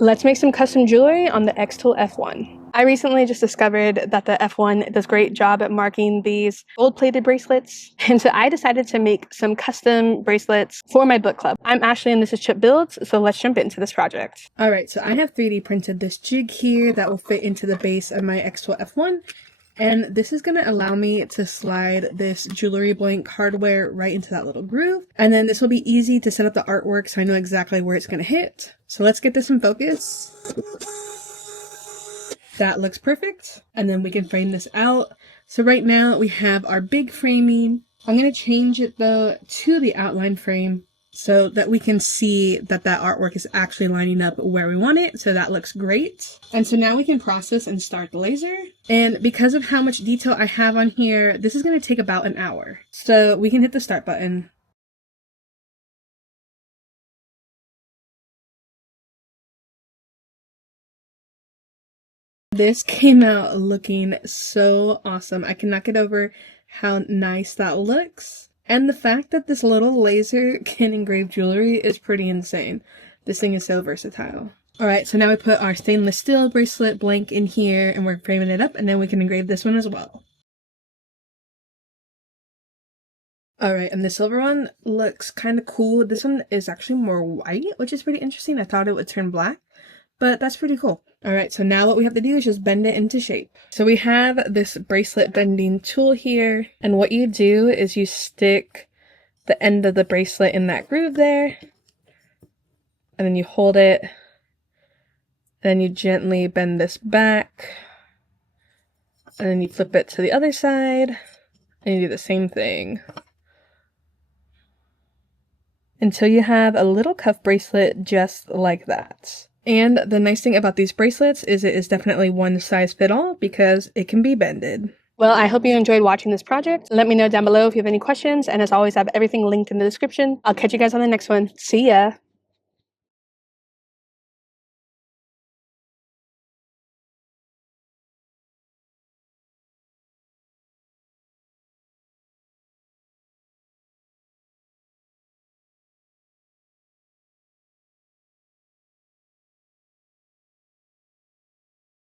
Let's make some custom jewelry on the xTool F1. I recently just discovered that the F1 does a great job at marking these gold-plated bracelets, and so I decided to make some custom bracelets for my book club. I'm Ashley and this is Chip Builds, so let's jump into this project. Alright, so I have 3D printed this jig here that will fit into the base of my xTool F1. And this is going to allow me to slide this jewelry blank hardware right into that little groove. And then this will be easy to set up the artwork so I know exactly where it's going to hit. So let's get this in focus. That looks perfect. And then we can frame this out. So right now we have our big framing. I'm going to change it though to the outline frame so that we can see that that artwork is actually lining up where we want it. So that looks great. And so now we can process and start the laser. And because of how much detail I have on here, this is going to take about an hour. So we can hit the start button. This came out looking so awesome. I cannot get over how nice that looks. And the fact that this little laser can engrave jewelry is pretty insane. This thing is so versatile. Alright, so now we put our stainless steel bracelet blank in here and we're framing it up, and then we can engrave this one as well. Alright, and the silver one looks kind of cool. This one is actually more white, which is pretty interesting. I thought it would turn black, but that's pretty cool. Alright, so now what we have to do is just bend it into shape. So we have this bracelet bending tool here, and what you do is you stick the end of the bracelet in that groove there, and then you hold it, and then you gently bend this back, and then you flip it to the other side, and you do the same thing until you have a little cuff bracelet just like that. And the nice thing about these bracelets is it is definitely one size fit all because it can be bended. Well, I hope you enjoyed watching this project. Let me know down below if you have any questions, and as always, I have everything linked in the description. I'll catch you guys on the next one. See ya!